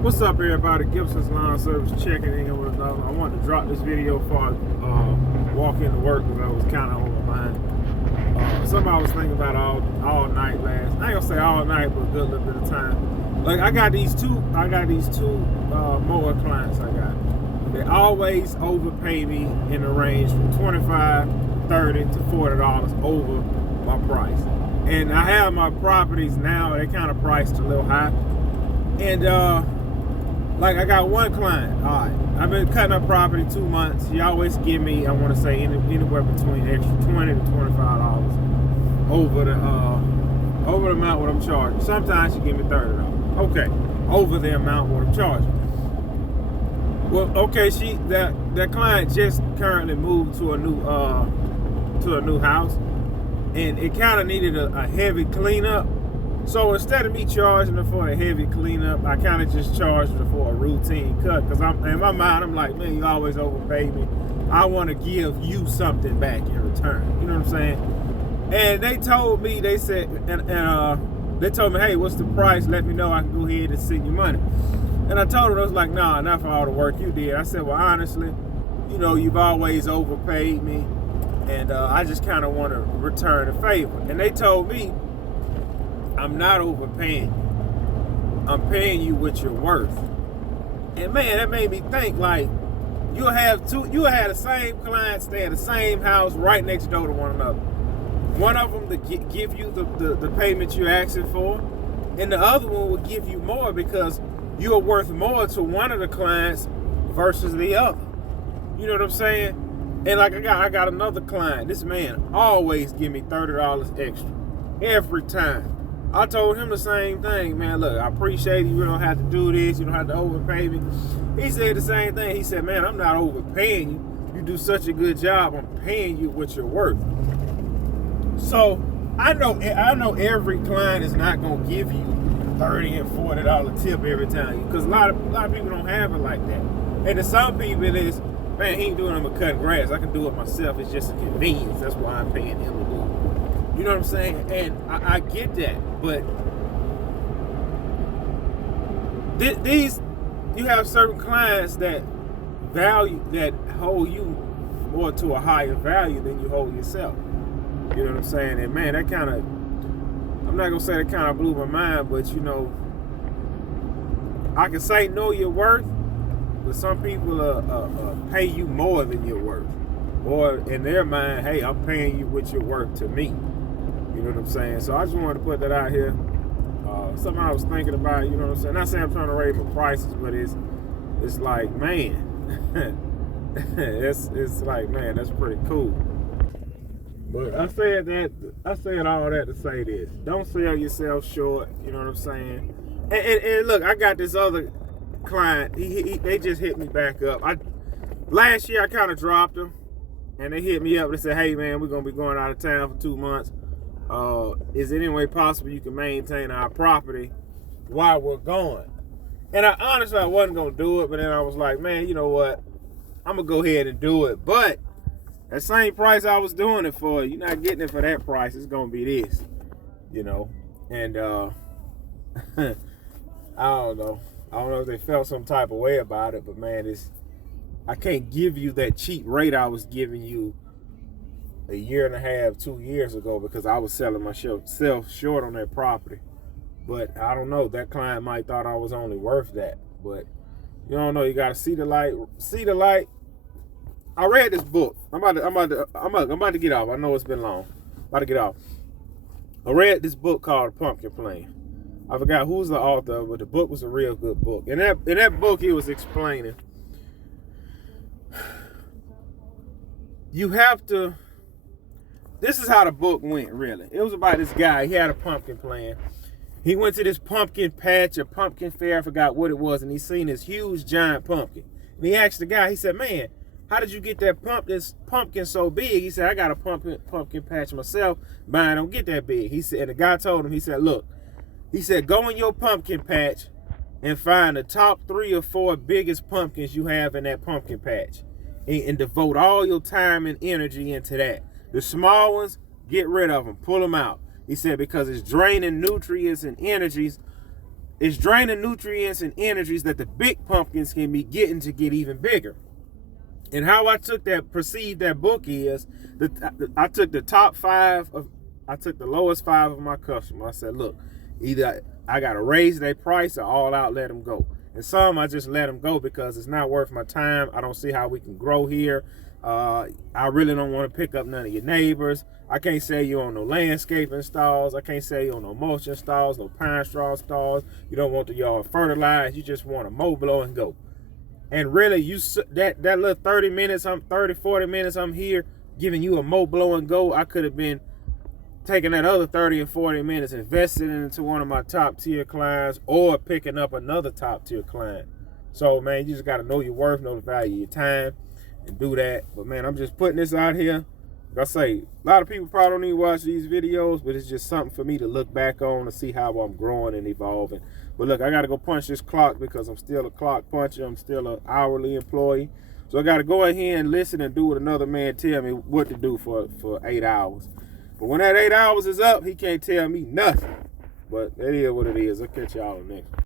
What's up, everybody? Gibson's Lawn Service checking in with another. I wanted to drop this video before I walk into work because I was kind of on my mind. Something I was thinking about all night last. I ain't gonna say all night, but a good little bit of time. Like I got these two mower clients. They always overpay me in the range from $25, $30 to $40 over my price. And I have my properties now. They kind of priced a little high. And like I got one client. All right, I've been cutting up property 2 months. He always give me, I want to say, anywhere between extra $20 to $25 over the amount what I'm charging. Sometimes she give me $30. Okay, over the amount what I'm charging. Well, okay, that client just currently moved to a new house, and it kind of needed a heavy cleanup. So instead of me charging her for the heavy cleanup, I kind of just charged her for a routine cut. Because in my mind, I'm like, man, you always overpay me. I want to give you something back in return. You know what I'm saying? And they told me, they said, they told me, hey, what's the price? Let me know. I can go ahead and send you money. And I told her, I was like, nah, not for all the work you did. I said, well, honestly, you know, you've always overpaid me. And I just kind of want to return a favor. And they told me, I'm not overpaying you. I'm paying you what you're worth. And man, that made me think, like, you'll have the same clients stay at the same house right next door to one another. One of them to give you the payment you're asking for, and the other one will give you more because you're worth more to one of the clients versus the other. You know what I'm saying? And like I got another client. This man always give me $30 extra every time. I told him the same thing, man. Look, I appreciate you. You don't have to do this. You don't have to overpay me. He said the same thing. He said, man, I'm not overpaying you. You do such a good job. I'm paying you what you're worth. So I know every client is not gonna give you $30 and $40 tip every time, because a lot of people don't have it like that. And to some people it is, man, he ain't doing them a cutting grass. I can do it myself. It's just a convenience. That's why I'm paying him to do it. You know what I'm saying? And I get that, but these, you have certain clients that hold you more to a higher value than you hold yourself. You know what I'm saying? And man, that kind of, I'm not gonna say that kind of blew my mind, but you know, I can say know your worth, but some people pay you more than you're worth, or in their mind, hey, I'm paying you what you're worth to me. You know what I'm saying? So I just wanted to put that out here. Something I was thinking about, you know what I'm saying? Not saying I'm trying to raise my prices, but it's like, man, it's like, man, that's pretty cool. But I said all that to say this. Don't sell yourself short, you know what I'm saying? And look, I got this other client, they just hit me back up. Last year I kind of dropped them, and they hit me up. They said, hey man, we're going to be going out of town for 2 months. Is it any way possible you can maintain our property while we're gone? And honestly, I wasn't going to do it, but then I was like, man, you know what? I'm going to go ahead and do it. But that same price I was doing it for, you're not getting it for that price. It's going to be this, you know? And I don't know. I don't know if they felt some type of way about it, but man, I can't give you that cheap rate I was giving you a year and a half, 2 years ago, because I was selling myself short on that property. But I don't know. That client might thought I was only worth that. But you don't know. You gotta see the light. See the light. I read this book. I'm about to get off. I know it's been long. About to get off. I read this book called Pumpkin Plan. I forgot who's the author, but the book was a real good book. In that book, he was explaining you have to. This is how the book went, really. It was about this guy. He had a pumpkin plan. He went to this pumpkin patch, a pumpkin fair, I forgot what it was, and he seen this huge, giant pumpkin. And he asked the guy, he said, man, how did you get this pumpkin so big? He said, I got a pumpkin patch myself, but I don't get that big. He said, and the guy told him, he said, look, he said, go in your pumpkin patch and find the top 3 or 4 biggest pumpkins you have in that pumpkin patch, and devote all your time and energy into that. The small ones, get rid of them, pull them out. He said, because it's draining nutrients and energies It's draining nutrients and energies that the big pumpkins can be getting to get even bigger. And how I perceived that book is that I took the I took the lowest 5 of my customers. I said, look, either I got to raise their price or all out let them go. And some I just let them go because it's not worth my time. I don't see how we can grow here. I really don't want to pick up none of your neighbors. I can't sell you on no landscaping stalls. I can't sell you on no mulching stalls, no pine straw stalls. You don't want the yard fertilized. You just want to mow, blow, and go. And really, that little 40 minutes I'm here giving you a mow, blow, and go. I could have been taking that other 30 and 40 minutes, investing into one of my top tier clients or picking up another top tier client. So, man, you just got to know your worth, know the value of your time, and do that. But, man, I'm just putting this out here. Like I say, a lot of people probably don't even watch these videos, but it's just something for me to look back on to see how I'm growing and evolving. But look, I got to go punch this clock because I'm still a clock puncher. I'm still an hourly employee. So I got to go ahead and listen and do what another man tell me what to do for 8 hours. But when that 8 hours is up, he can't tell me nothing. But that is what it is. I'll catch y'all next.